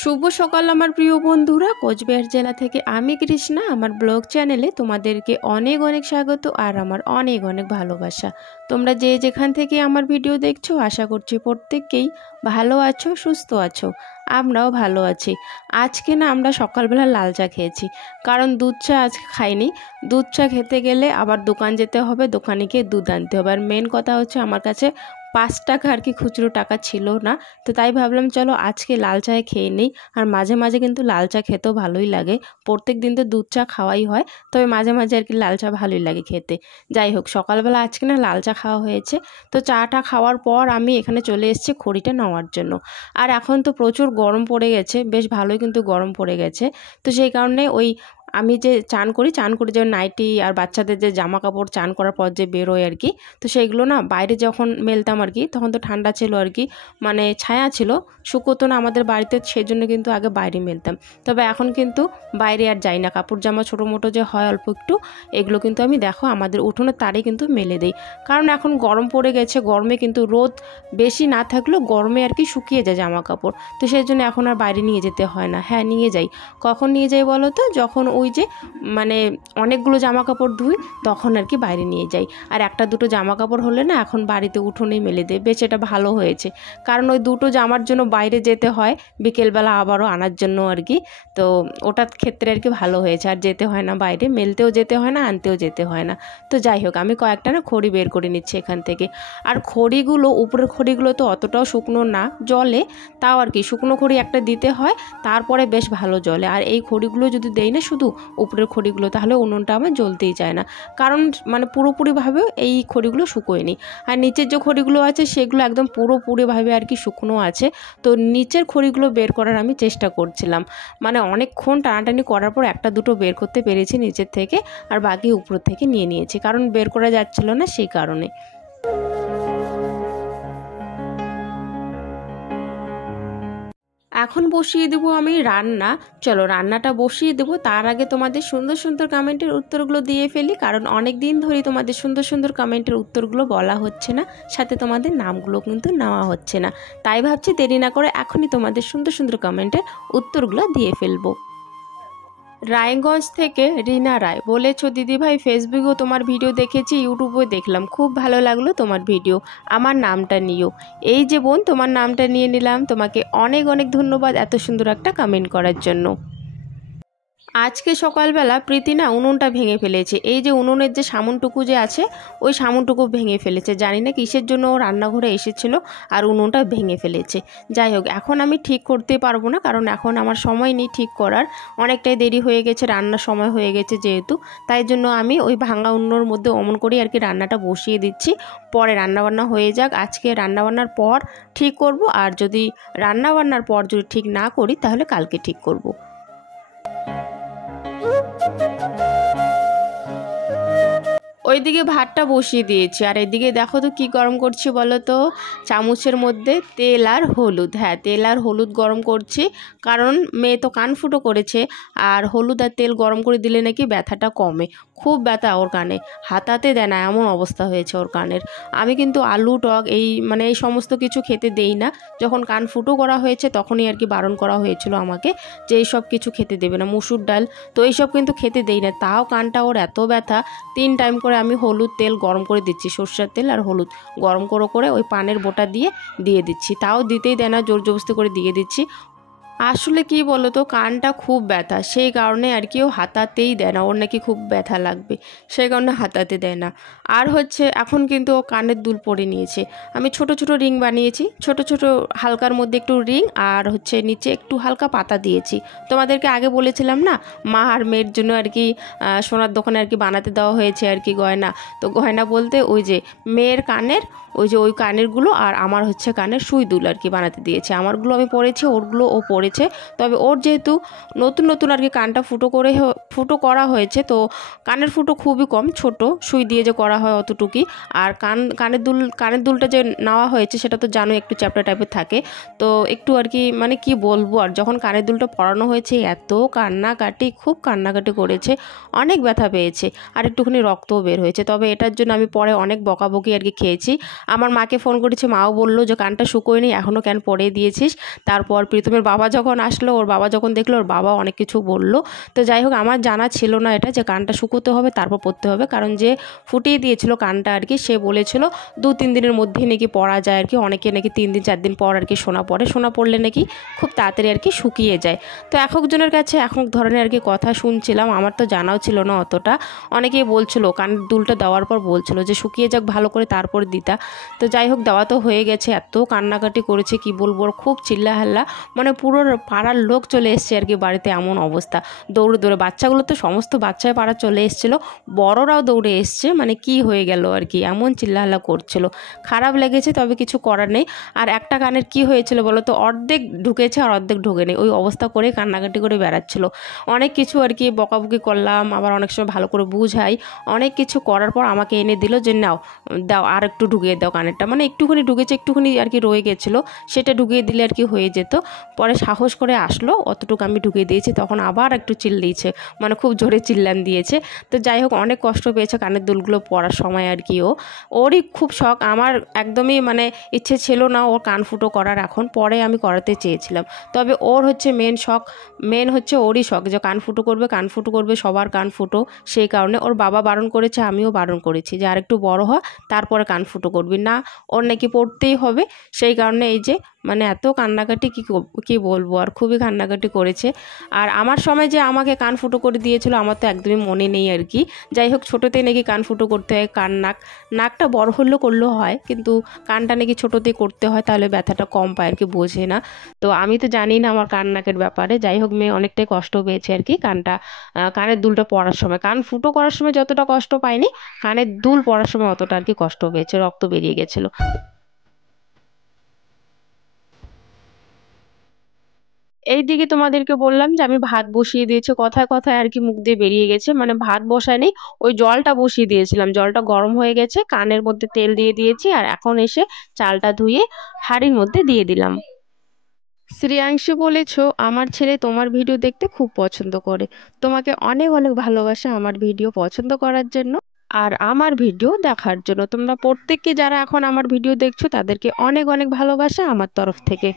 শুভ সকাল আমার প্রিয় বন্ধুরা। কোচবিহার জেলা থেকে আমি কৃষ্ণা আমার ব্লগ চ্যানেলে তোমাদেরকে অনেক অনেক স্বাগত আর আমার অনেক অনেক ভালোবাসা। তোমরা যে যেখান থেকে আমার ভিডিও দেখছো আশা করছি প্রত্যেককেই ভালো আছো, সুস্থ আছো। আমরাও ভালো আছি। আজকে না আমরা সকালবেলা লাল চা খেয়েছি, কারণ দুধ চা আজকে খাইনি। দুধ চা খেতে গেলে আবার দোকান যেতে হবে, দোকানে গিয়ে দুধ আনতে হবে। আর মেন কথা হচ্ছে আমার কাছে 5 টাকা আর কি খুচরো টাকা ছিল না, তো তাই ভাবলাম চলো আজকে লাল চায় খেয়ে নিই। আর মাঝে মাঝে কিন্তু লাল চা খেতেও ভালোই লাগে। প্রত্যেক দিন তো দুধ চা খাওয়াই হয়, তবে মাঝে মাঝে আর কি লাল চা ভালোই লাগে খেতে। যাই হোক, সকালবেলা আজকে না লাল চা খাওয়া হয়েছে। তো চাটা খাওয়ার পর আমি এখানে চলে এসেছি খড়িটা নেওয়ার জন্য। আর এখন তো প্রচুর গরম পড়ে গেছে, বেশ ভালোই কিন্তু গরম পড়ে গেছে। তো সেই কারণে আমি যে চান করি যে নাইটি আর বাচ্চাদের যে জামা কাপড় চান করার পর যে বেরোয় আর কি, তো সেইগুলো না বাইরে যখন মেলতাম আর কি, তখন তো ঠান্ডা ছিল আর কি, মানে ছায়া ছিল, শুকোতো না আমাদের বাড়িতে, সেই জন্য কিন্তু আগে বাইরে মেলতাম। তবে এখন কিন্তু বাইরে আর যাই না, কাপড় জামা ছোটো মোটো যে হয় অল্প একটু, এগুলো কিন্তু আমি দেখো আমাদের উঠোনের তারে কিন্তু মেলে দিই। কারণ এখন গরম পড়ে গেছে, গরমে কিন্তু রোদ বেশি না থাকলেও গরমে আর কি শুকিয়ে যায় জামা কাপড়। তো সেই জন্য এখন আর বাইরে নিয়ে যেতে হয় না। হ্যাঁ, নিয়ে যাই। কখন নিয়ে যাই বলো তো? যখন ওই যে মানে অনেকগুলো জামা কাপড় ধুই তখন আর কি বাইরে নিয়ে যাই। আর একটা দুটো জামা কাপড় হলে না এখন বাড়িতে উঠোনেই মেলে দেয়। বেশ এটা ভালো হয়েছে, কারণ ওই দুটো জামার জন্য বাইরে যেতে হয় বিকেলবেলা আবারও আনার জন্য আর কি। তো ওটার ক্ষেত্রে আর কি ভালো হয়েছে, আর যেতে হয় না বাইরে, মেলতেও যেতে হয় না, আনতেও যেতে হয় না। তো যাই হোক, আমি কয়েকটা না খড়ি বের করে নিচ্ছি এখান থেকে। আর খড়িগুলো, উপরের খড়িগুলো তো অতটাও শুকনো না, জলে, তাও আর কি শুকনো খড়ি একটা দিতে হয়, তারপরে বেশ ভালো জলে। আর এই খড়িগুলো যদি দেই না শুধু উপরের খড়িগুলো, তাহলে উনুনটা আমার জ্বলতেই চায় না, কারণ মানে পুরোপুরিভাবে এই খড়িগুলো শুকোয়নি। আর নিচের যে খড়িগুলো আছে সেগুলো একদম পুরোপুরিভাবে আর কি শুকনো আছে। তো নিচের খড়িগুলো বের করার আমি চেষ্টা করছিলাম, মানে অনেকক্ষণ টানাটানি করার পর একটা দুটো বের করতে পেরেছি নিচের থেকে, আর বাকি উপর থেকে নিয়ে নিয়েছি, কারণ বের করা যাচ্ছিল না সেই কারণে। এখন বসিয়ে দেবো আমি রান্না। চলো রান্নাটা বসিয়ে দেবো, তার আগে তোমাদের সুন্দর সুন্দর কমেন্টের উত্তরগুলো দিয়ে ফেলি, কারণ অনেক দিন ধরেই তোমাদের সুন্দর সুন্দর কমেন্টের উত্তরগুলো বলা হচ্ছে না, সাথে তোমাদের নামগুলো কিন্তু নেওয়া হচ্ছে না। তাই ভাবছি দেরি না করে এখনই তোমাদের সুন্দর সুন্দর কমেন্টের উত্তরগুলো দিয়ে ফেলবো। রায়গঞ্জ থেকে রিনা রায় বলেছো, দিদিভাই ফেসবুকেও তোমার ভিডিও দেখেছি, ইউটিউবেও দেখলাম, খুব ভালো লাগলো তোমার ভিডিও, আমার নামটা নিও। এই যে বোন, তোমার নামটা নিয়ে নিলাম, তোমাকে অনেক অনেক ধন্যবাদ এত সুন্দর একটা কমেন্ট করার জন্য। আজকে সকালবেলা প্রীতি না উনুনটা ভেঙে ফেলেছে। এই যে উনুনের যে সামনটুকু যে আছে, ওই সামনটুকু ভেঙে ফেলেছে। জানি না কিসের জন্য ও রান্নাঘরে এসেছিল আর উনুনটা ভেঙে ফেলেছে। যাই হোক, এখন আমি ঠিক করতে পারবো না, কারণ এখন আমার সময় নেই ঠিক করার, অনেকটাই দেরি হয়ে গেছে, রান্নার সময় হয়ে গেছে যেহেতু, তাই জন্য আমি ওই ভাঙা উনুনের মধ্যে অমন করেই আর কি রান্নাটা বসিয়ে দিচ্ছি। পরে রান্নাবান্না হয়ে যাক, আজকে রান্নাবান্নার পর ঠিক করব, আর যদি রান্নাবান্নার পর যদি ঠিক না করি তাহলে কালকে ঠিক করব। ওইদিকে ভাতটা বসিয়ে দিয়েছি, আর এদিকে দেখো তো কি গরম করছি বলো তো? চামচের মধ্যে তেল আর হলুদ। হ্যাঁ, তেল আর হলুদ গরম করছি, কারণ মেয়ে তো কান ফুটো করেছে, আর হলুদ আর তেল গরম করে দিলে নাকি ব্যথাটা কমে। খুব ব্যথা ওর কানে, হাতাতে দেয় না, এমন অবস্থা হয়েছে ওর কানের। আমি কিন্তু আলু টক এই সমস্ত কিছু খেতে দেই না। যখন কান ফুটো করা হয়েছে তখনই আর কি বারণ করা হয়েছিল আমাকে, যে এইসব কিছু খেতে দেবে না, মুসুর ডাল, তো এইসব কিন্তু খেতে দেই না। তাও কানটা ওর এত ব্যথা, 3 টাইম করে আমি হলুদ তেল গরম করে দিচ্ছি, সর্ষের তেল আর হলুদ গরম করে ওই পানের বোটা দিয়ে দিচ্ছি, তাও দিতেই দেয় না, জোর জবরদস্তি করে দিয়ে দিচ্ছি। আসলে কি বলো তো, কানটা খুব ব্যথা, সেই কারণে আর কি ও হাতাতেই দেয় না, ওর নাকি খুব ব্যথা লাগবে, সেই কারণে হাতাতে দেয় না। আর হচ্ছে এখন কিন্তু ও কানের দুল পরে নিয়েছে। আমি ছোট ছোট রিং বানিয়েছি, ছোট ছোট হালকার মধ্যে একটু রিং, আর হচ্ছে নিচে একটু হালকা পাতা দিয়েছি। তোমাদেরকে আগে বলেছিলাম না, মা আর মেয়ের জন্য আর কি সোনার দোকানে আর কি বানাতে দেওয়া হয়েছে আর কি গয়না। তো গয়না বলতে ওই যে মেয়ের কানের ওই কানেরগুলো, আর আমার হচ্ছে কানের সুই দুল আর কি বানাতে দিয়েছে। আমারগুলো আমি পরেছি, ওরগুলো ও পরেছে। তবে ওর যেহেতু নতুন নতুন আর কি কানটা ফুটো করা হয়েছে, তো কানের ফুটো খুবই কম, ছোট সুই দিয়ে যে করা হয় অতটুকুই। আর কানের দুলটা যে নেওয়া হয়েছে সেটা তো জানো একটু চ্যাপ্টা টাইপের থাকে, তো একটু আর কি মানে কি বলবো, আর যখন কানের দুলটা পরানো হয়েছে এত খুব কান্নাকাটি করেছে, অনেক ব্যথা পেয়েছে, আর একটুখানি রক্তও বের হয়েছে। তবে এটার জন্য আমি পরে অনেক বকাবকি আর কি খেয়েছি। আমার মাকে ফোন করেছে, মাও বললো যে কানটা শুকোয়নি, এখনও কেন পরে দিয়েছিস। তারপর প্রীতমের বাবা যখন আসলো, ওর বাবা যখন দেখলো, ওর বাবা অনেক কিছু বললো। তো যাই হোক, আমার জানা ছিল না এটা যে কানটা শুকোতে হবে তারপর পরতে হবে, কারণ যে ফুটিয়ে দিয়েছিল কানটা আর কি, সে বলেছিল 2-3 দিনের মধ্যেই নাকি পরা যায় আর কি। অনেকে নাকি 3 দিন 4 দিন পর আর কি সোনা পরে, সোনা পরলে নাকি খুব তাড়াতাড়ি আর কি শুকিয়ে যায়। তো এক একজনের কাছে এক এক ধরনের আর কি কথা শুনছিলাম, আমার তো জানাও ছিল না অতটা। অনেকেই বলছিল, কানের দুলটা দেওয়ার পর বলছিল যে শুকিয়ে যাক ভালো করে তারপর দিতা। তো যাই হোক, দেওয়া তো হয়ে গেছে। এত কান্নাকাটি করেছে কি বলবো, খুব চিল্লাহাল্লা, মানে পুরো পাড়ার লোক চলে এসছে আর কি বাড়িতে, এমন অবস্থা। দৌড়ে দৌড়ে বাচ্চাগুলো তো সমস্ত বাচ্চায় পাড়া চলে এসেছিলো, বড়রাও দৌড়ে এসছে, মানে কি হয়ে গেল আর কি, এমন চিল্লাহাল্লা করছিল। খারাপ লেগেছে, তবে কিছু করার নেই। আর একটা কানের কি হয়েছিল বলো তো, অর্ধেক ঢুকেছে আর অর্ধেক ঢোকেনি, ওই অবস্থা করে কান্নাকাটি করে বেড়াচ্ছিল। অনেক কিছু আর কি বকাবকি করলাম, আবার অনেক সময় ভালো করে বুঝাই। অনেক কিছু করার পর আমাকে এনে দিল যে নাও দাও, আর একটু ঢুকিয়ে দাও কানেরটা, মানে একটুখানি ঢুকেছে, একটুখানি আর কি রয়ে গেছিলো, সেটা ঢুকিয়ে দিলে আর কি হয়ে যেত। পরে সাহস করে আসলো, অতটুকু আমি ঢুকিয়ে দিয়েছি, তখন আবার একটু চিল্লিয়েছে, মানে খুব জোরে চিল্লান দিয়েছে। তো যাই হোক, অনেক কষ্ট পেয়েছে কানের দুলগুলো পরার সময় আর কি। ওরই খুব শখ, আমার একদমই মানে ইচ্ছে ছিল না ওর কান ফুটো করার, এখন পরে আমি করাতে চেয়েছিলাম। তবে ওর হচ্ছে মেন শখ, মেন হচ্ছে ওরই শখ যে কান ফুটো করবে, কান ফুটো করবে, সবার কান ফুটো। সেই কারণে ওর বাবা বারণ করেছে, আমিও বারণ করেছি যে আরেকটু বড় হ, তারপরে কান ফুটো করবি না, ওর নাকি পড়তেই হবে। সেই কারণে এই যে মানে এত কান্নাকাটি কি বলবো, আর খুবই কান্নাকাটি করেছে। আর আমার সময় যে আমাকে কান ফুটো করে দিয়েছিল আমার তো একদমই মনে নেই আর কি। যাই হোক, ছোটোতেই নাকি কান ফুটো করতে হয়, নাকটা বড় হলেও করলেও হয়, কিন্তু কানটা নাকি ছোটোতেই করতে হয়, তাহলে ব্যথাটা কম পায় আর কি, বোঝে না। তো আমি তো জানি না আমার কান নাকের ব্যাপারে। যাই হোক, মেয়ে অনেকটাই কষ্ট পেয়েছে আর কি কানের দুলটা পরার সময়। কান ফুটো করার সময় যতটা কষ্ট পায়নি, কানের দুল পরার সময় অতটা আর কি কষ্ট পেয়েছে, রক্ত বেরিয়ে গেছিলো। এইদিকে তোমাদেরকে বললাম যে আমি ভাত বসিয়ে দিয়েছি, কথায় কথায় আর কি মুখ দিয়ে বেরিয়ে গেছে, মানে ভাত বসায় নেই, ওই জলটা বসিয়ে দিয়েছিলাম, জলটা গরম হয়ে গেছে, কানের মধ্যে তেল দিয়ে দিয়েছি, আর এখন এসে চালটা ধুয়ে হাঁড়ির মধ্যে দিয়ে দিলাম। শ্রেয়াংশু বলেছো আমার ছেলে তোমার ভিডিও দেখতে খুব পছন্দ করে, তোমাকে অনেক অনেক ভালোবাসা আমার ভিডিও পছন্দ করার জন্য আর আমার ভিডিও দেখার জন্য। তোমরা প্রত্যেককে যারা এখন আমার ভিডিও দেখছো তাদেরকে অনেক অনেক ভালোবাসা আমার তরফ থেকে।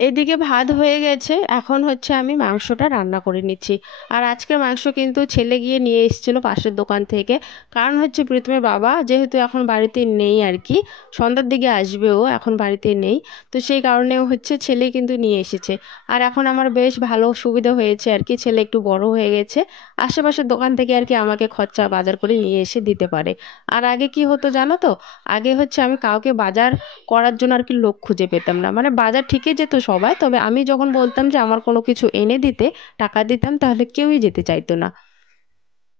এদিকে ভাত হয়ে গেছে, এখন হচ্ছে আমি মাংসটা রান্না করে নিচ্ছি। আর আজকের মাংস কিন্তু ছেলে গিয়ে নিয়ে এসেছিল পাশের দোকান থেকে, কারণ হচ্ছে প্রীতমের বাবা যেহেতু এখন বাড়িতে নেই আর কি, সন্ধ্যার দিকে আসবে, ও এখন বাড়িতে নেই। তো সেই কারণেও হচ্ছে ছেলে কিন্তু নিয়ে এসেছে। আর এখন আমার বেশ ভালো সুবিধা হয়েছে আর কি, ছেলে একটু বড় হয়ে গেছে, আশেপাশের দোকান থেকে আর কি আমাকে খরচা বাজার করে নিয়ে এসে দিতে পারে। আর আগে কি হতো জানো তো, আগে হচ্ছে আমি কাউকে বাজার করার জন্য আর কি লোক খুঁজে পেতাম না, মানে বাজার ঠিকই যেত সবাই, তবে আমি যখন বলতাম যে আমার কোনো কিছু এনে দিতে, টাকা দিতাম, তাহলে কেউই যেতে চাইতো না।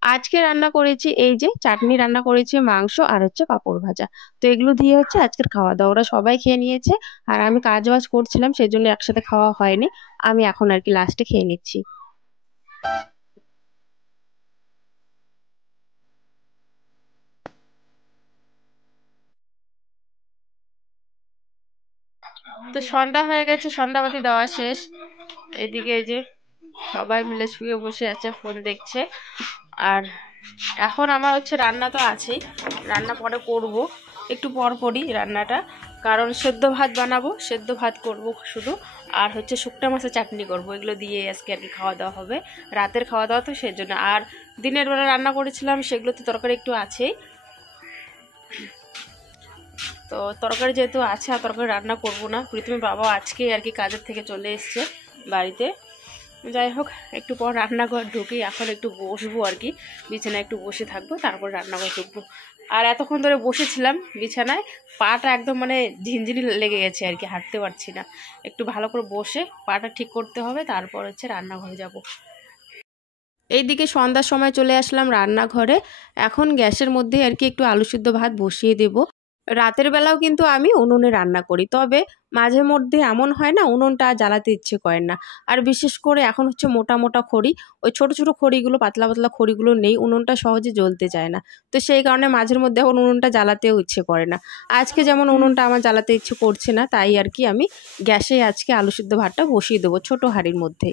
আজকে রান্না করেছি এই যে চাটনি, রান্না করেছি মাংস, আর হচ্ছে পাঁপড় ভাজা। তো এগুলো দিয়ে হচ্ছে আজকের খাওয়া দাওয়া, ওরা সবাই খেয়ে নিয়েছে। আর আমি কাজ বাজ করছিলাম, সেজন্য একসাথে খাওয়া হয়নি। আমি এখন আর কি লাস্টে খেয়ে নিচ্ছি। তো সন্ধ্যা হয়ে গেছে, সন্ধ্যাবাতি দেওয়া শেষ। এদিকে এই যে সবাই মিলে শুয়ে বসে আছে, ফোন দেখছে। আর এখন আমার হচ্ছে রান্না তো আছেই, রান্না পরে করব, একটু পর পরই রান্নাটা। কারণ সেদ্ধ ভাত বানাবো, সেদ্ধ ভাত করব শুধু। আর হচ্ছে শুকনো মাছের চাটনি করব, এগুলো দিয়ে আজকে আর কি খাওয়া দাওয়া হবে, রাতের খাওয়া দাওয়া তো সেজন্য। আর দিনের বেলা রান্না করেছিলাম সেগুলো তো তরকারি একটু আছেই। তো তরকারি যেহেতু আছে, আর তরকারি রান্না করব না, প্রীতমের বাবা আজকে আর কি কাজের থেকে চলে এসছে বাড়িতে। যাই হোক, একটু পর রান্নাঘর ঢুকি, এখন একটু বসবো আর কি, বিছানায় একটু বসে থাকবো, তারপর রান্নাঘর ঢুকবো। আর এতক্ষণ ধরে বসেছিলাম বিছানায়, পাটা একদম মানে ঝিনঝিনি লেগে গেছে আর কি, হাঁটতে পারছি না। একটু ভালো করে বসে পাটা ঠিক করতে হবে, তারপর হচ্ছে রান্নাঘরে যাব। এইদিকে সন্ধ্যার সময় চলে আসলাম রান্নাঘরে, এখন গ্যাসের মধ্যে আর কি একটু আলু সিদ্ধ ভাত বসিয়ে দেব। রাতের বেলাও কিন্তু আমি উনুনে রান্না করি, তবে মাঝে মধ্যে এমন হয় না উনুনটা জ্বালাতে ইচ্ছে করে না। আর বিশেষ করে এখন হচ্ছে মোটা মোটা খড়ি, ওই ছোট ছোট খড়িগুলো, পাতলা পাতলা খড়িগুলো নেই, উনুনটা সহজে জ্বলতে চায় না। তো সেই কারণে মাঝের মধ্যে এখন উনুনটা জ্বালাতেও ইচ্ছে করে না। আজকে যেমন উনুনটা আমার জ্বালাতে ইচ্ছে করছে না, তাই আর কি আমি গ্যাসে আজকে আলু সিদ্ধ ভাতটা বসিয়ে দেবো ছোট হাঁড়ির মধ্যে।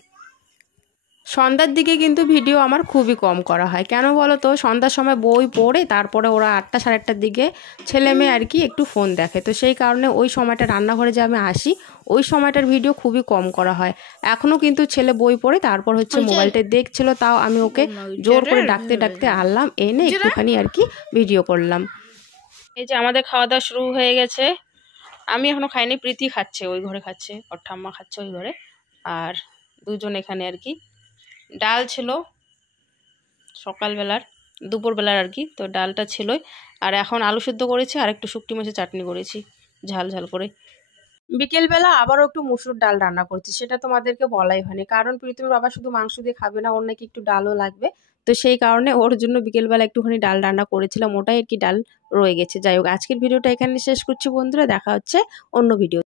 সন্ধ্যার দিকে কিন্তু ভিডিও আমার খুবই কম করা হয়, কেন বলো তো, সন্ধ্যার সময় বই পড়ে তারপরে ওরা 8টা সাড়ে 8টার দিকে ছেলে মেয়ে আর কি একটু ফোন দেখে, তো সেই কারণে ওই সময়টা রান্নাঘরে যে আমি আসি ওই সময়টার ভিডিও খুবই কম করা হয়। এখনও কিন্তু ছেলে বই পড়ে তারপর হচ্ছে মোবাইলটা দেখছিল, তাও আমি ওকে জোর করে ডাকতে ডাকতে আনলাম, এনে একটুখানি আর কি ভিডিও করলাম। এই যে আমাদের খাওয়া দাওয়া শুরু হয়ে গেছে, আমি এখনো খাইনি, প্রীতি খাচ্ছে, ওই ঘরে খাচ্ছে, ওর ঠাম্মা খাচ্ছে ওই ঘরে, আর দুজন এখানে আর কি। ডাল ছিল সকালবেলার, দুপুরবেলার আর কি, তো ডালটা ছিলই, আর এখন আলু সিদ্ধ করেছি আর একটু শুকটি মাছের চাটনি করেছি ঝাল ঝাল করে। বিকেলবেলা আবারও একটু মুসুর ডাল রান্না করছি, সেটা তোমাদেরকে বলাই হয়নি, কারণ প্রীতমের বাবা শুধু মাংস দিয়ে খাবে না, ওর নাকি একটু ডালও লাগবে, তো সেই কারণে ওর জন্য বিকেলবেলা একটুখানি ডাল রান্না করেছিলাম, ওটাই আর কি ডাল রয়ে গেছে। যাই হোক, আজকের ভিডিওটা এখানে শেষ করছি বন্ধুরা, দেখা হচ্ছে অন্য ভিডিও।